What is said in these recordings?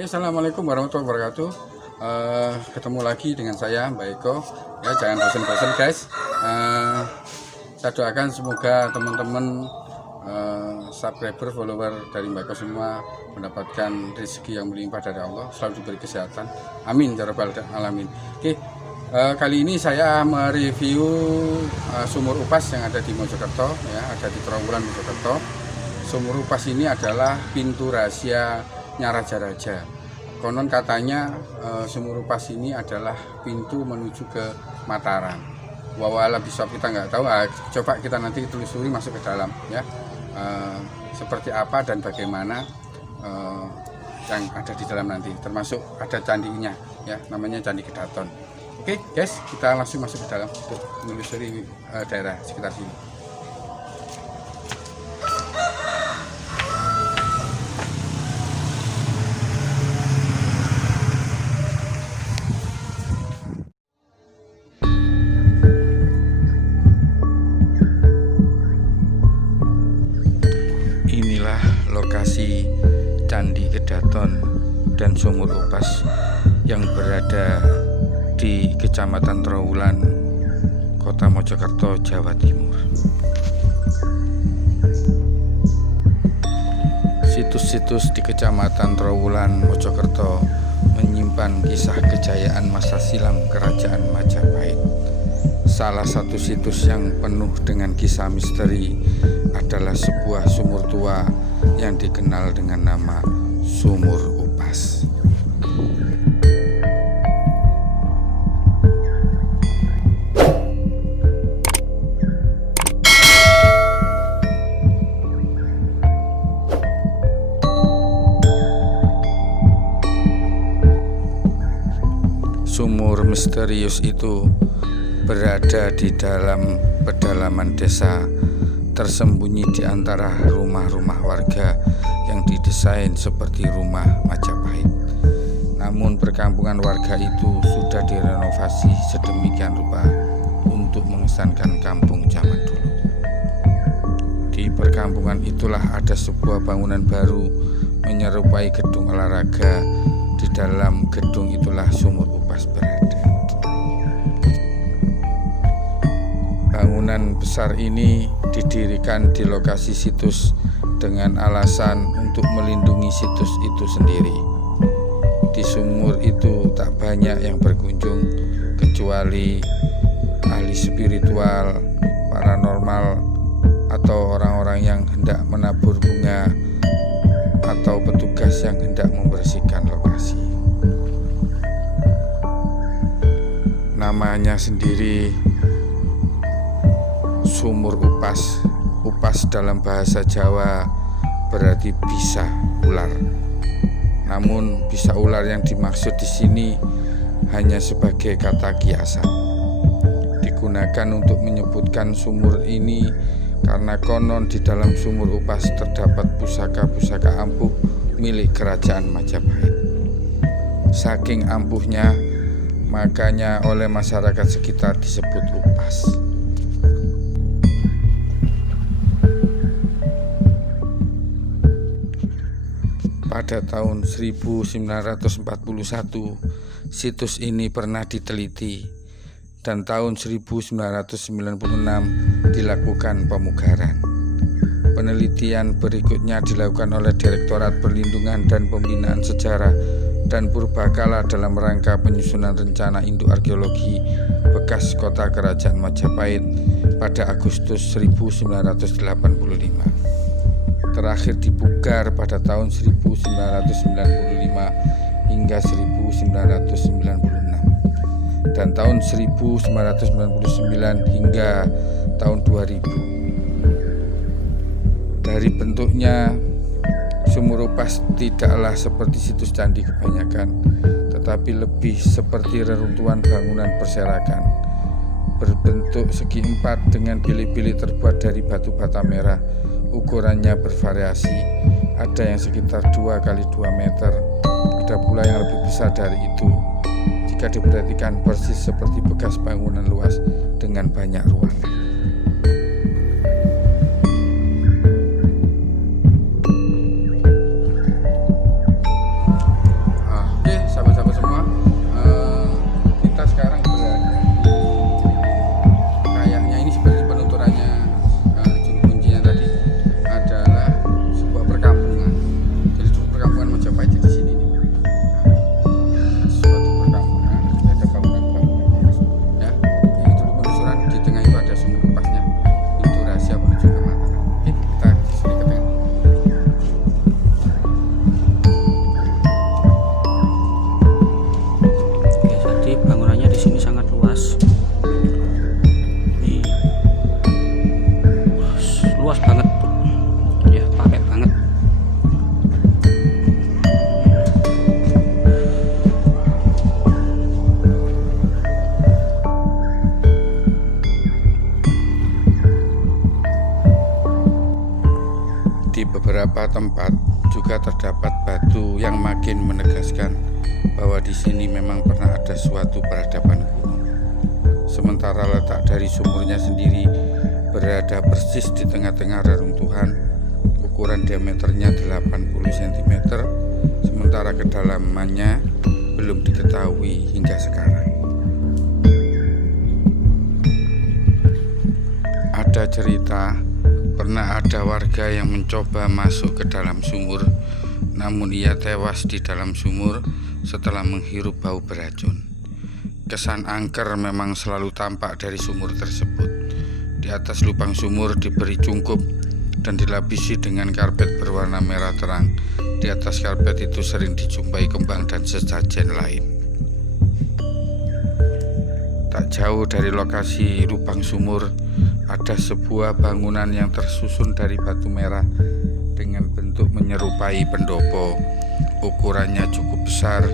Assalamualaikum warahmatullahi wabarakatuh. Ketemu lagi dengan saya Mbak Eko. Ya, jangan bosan-bosan guys. Saya doakan semoga teman-teman subscriber, follower dari Mbak Eko semua mendapatkan rezeki yang melimpah dari Allah, selalu diberi kesehatan. Amin ya rabbal alamin. Oke, kali ini saya mereview sumur upas yang ada di Mojokerto, ya, ada di Trawulan Mojokerto. Sumur upas ini adalah pintu rahasia Raja-Raja. Konon katanya sumur upas ini adalah pintu menuju ke Mataram. Wawalah bisa kita nggak tahu. Coba kita nanti telusuri masuk ke dalam, ya. Seperti apa dan bagaimana yang ada di dalam nanti. Termasuk ada candinya, ya, namanya Candi Kedaton. Oke, guys, kita langsung masuk ke dalam untuk menelusuri daerah sekitar sini. Inilah lokasi Candi Kedaton dan Sumur Upas yang berada di Kecamatan Trawulan, Kota Mojokerto, Jawa Timur. Situs-situs di Kecamatan Trawulan, Mojokerto menyimpan kisah kejayaan masa silam Kerajaan Majapahit. Salah satu situs yang penuh dengan kisah misteri adalah sebuah sumur tua yang dikenal dengan nama Sumur Upas. Sumur misterius itu berada di dalam pedalaman desa, tersembunyi di antara rumah-rumah warga yang didesain seperti rumah Majapahit. Namun perkampungan warga itu sudah direnovasi sedemikian rupa untuk mengesankan kampung zaman dulu. Di perkampungan itulah ada sebuah bangunan baru menyerupai gedung olahraga. Di dalam gedung itulah Sumur Upas berada. Bangunan besar ini didirikan di lokasi situs dengan alasan untuk melindungi situs itu sendiri. Di sumur itu tak banyak yang berkunjung kecuali ahli spiritual, paranormal, atau orang-orang yang hendak menabur bunga atau petugas yang hendak membersihkan lokasi. Namanya sendiri Sumur Upas. Upas dalam bahasa Jawa berarti bisa ular. Namun bisa ular yang dimaksud di sini hanya sebagai kata kiasan. Digunakan untuk menyebutkan sumur ini karena konon di dalam Sumur Upas terdapat pusaka-pusaka ampuh milik Kerajaan Majapahit. Saking ampuhnya, makanya oleh masyarakat sekitar disebut Upas. Pada tahun 1941, situs ini pernah diteliti dan tahun 1996 dilakukan pemugaran. Penelitian berikutnya dilakukan oleh Direktorat Perlindungan dan Pembinaan Sejarah dan Purbakala dalam rangka penyusunan rencana induk arkeologi bekas kota Kerajaan Majapahit pada Agustus 1985. Terakhir dipugar pada tahun 1995 hingga 1996 dan tahun 1999 hingga tahun 2000. Dari bentuknya, Sumur Upas tidaklah seperti situs candi kebanyakan, tetapi lebih seperti reruntuhan bangunan berserakan. Berbentuk segi empat dengan bilik-bilik terbuat dari batu bata merah. Ukurannya bervariasi, ada yang sekitar 2 kali 2 meter, ada pula yang lebih besar dari itu. Jika diperhatikan persis seperti bekas bangunan luas dengan banyak ruangan. beberapa tempat juga terdapat batu yang makin menegaskan bahwa di sini memang pernah ada suatu peradaban kuno. Sementara letak dari sumurnya sendiri berada persis di tengah-tengah reruntuhan. Ukuran diameternya 80 cm, sementara kedalamannya belum diketahui hingga sekarang. Ada cerita pernah ada warga yang mencoba masuk ke dalam sumur, namun ia tewas di dalam sumur setelah menghirup bau beracun. Kesan angker memang selalu tampak dari sumur tersebut. Di atas lubang sumur diberi cungkup dan dilapisi dengan karpet berwarna merah terang. Di atas karpet itu sering dijumpai kembang dan sesajen lain. Tak jauh dari lokasi lubang sumur ada sebuah bangunan yang tersusun dari batu merah dengan bentuk menyerupai pendopo. Ukurannya cukup besar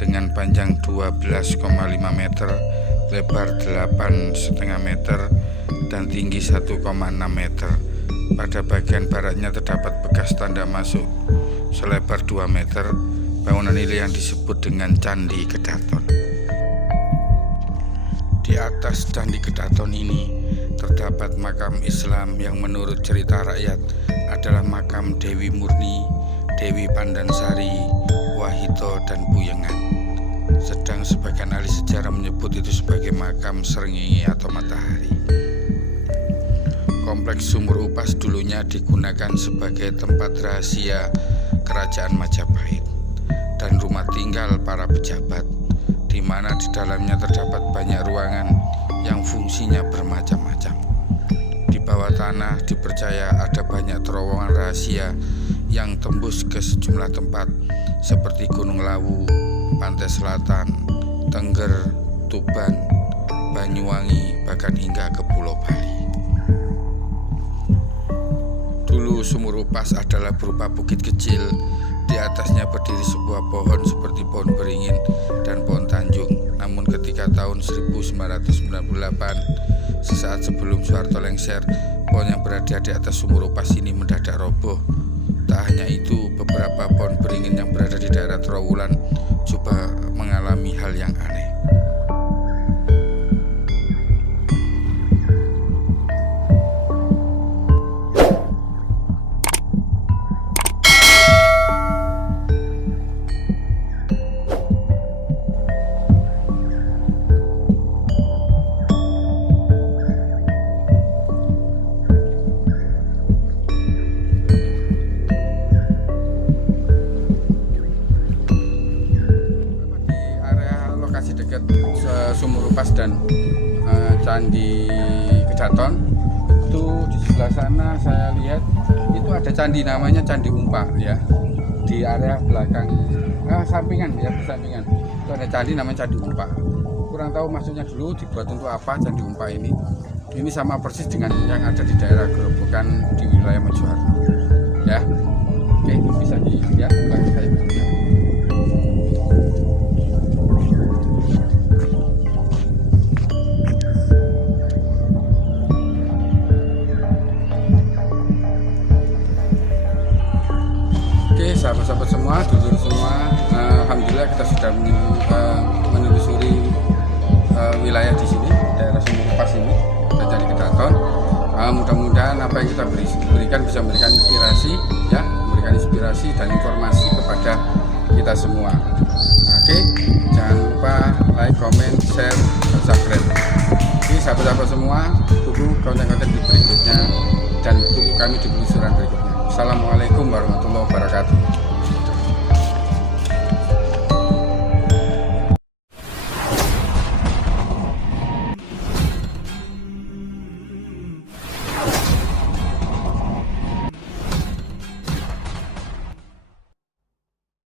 dengan panjang 12,5 meter, lebar 8,5 meter, dan tinggi 1,6 meter. Pada bagian baratnya terdapat bekas tanda masuk selebar 2 meter. Bangunan ini yang disebut dengan Candi Kedaton. Di atas Candi Kedaton ini terdapat makam Islam yang menurut cerita rakyat adalah makam Dewi Murni, Dewi Pandansari, Wahito, dan Puyengan. Sedang sebagian ahli sejarah menyebut itu sebagai makam Srengenge atau Matahari. Kompleks Sumur Upas dulunya digunakan sebagai tempat rahasia Kerajaan Majapahit dan rumah tinggal para pejabat, di mana di dalamnya terdapat banyak ruangan yang fungsinya bermacam-macam. Di bawah tanah dipercaya ada banyak terowongan rahasia yang tembus ke sejumlah tempat seperti Gunung Lawu, Pantai Selatan, Tengger, Tuban, Banyuwangi, bahkan hingga ke Pulau Bali. Dulu Sumur Upas adalah berupa bukit kecil. Di atasnya berdiri sebuah pohon seperti pohon beringin dan pohon tanjung. Namun ketika tahun 1998, sesaat sebelum Soeharto lengser, pohon yang berada di atas Sumur Upas ini mendadak roboh. Tak hanya itu, beberapa pohon beringin yang berada di daerah Trowulan juga mengalami hal yang aneh. Dekat Sumur Upas dan Candi Kedaton itu di sebelah sana saya lihat itu ada candi namanya Candi Umpa ya, di area belakang sampingan ya, bersampingan itu ada candi namanya Candi Umpa. Kurang tahu maksudnya dulu dibuat untuk apa Candi Umpa ini sama persis dengan yang ada di daerah Gerobokan di wilayah Mojokerto ya. Oke, bisa dilihat belakang saya. Sahabat-sahabat semua, dulur semua, alhamdulillah kita sudah menelusuri wilayah di sini, daerah Sumur Upas ini, dan Candi Kedaton. Mudah-mudahan apa yang kita berikan bisa memberikan inspirasi, ya, memberikan inspirasi dan informasi kepada kita semua. Oke, jangan lupa like, comment, share, dan subscribe. Oke, sahabat-sahabat semua, tunggu konten-konten di berikutnya dan tunggu kami di penelusuran berikutnya. Assalamualaikum warahmatullahi wabarakatuh.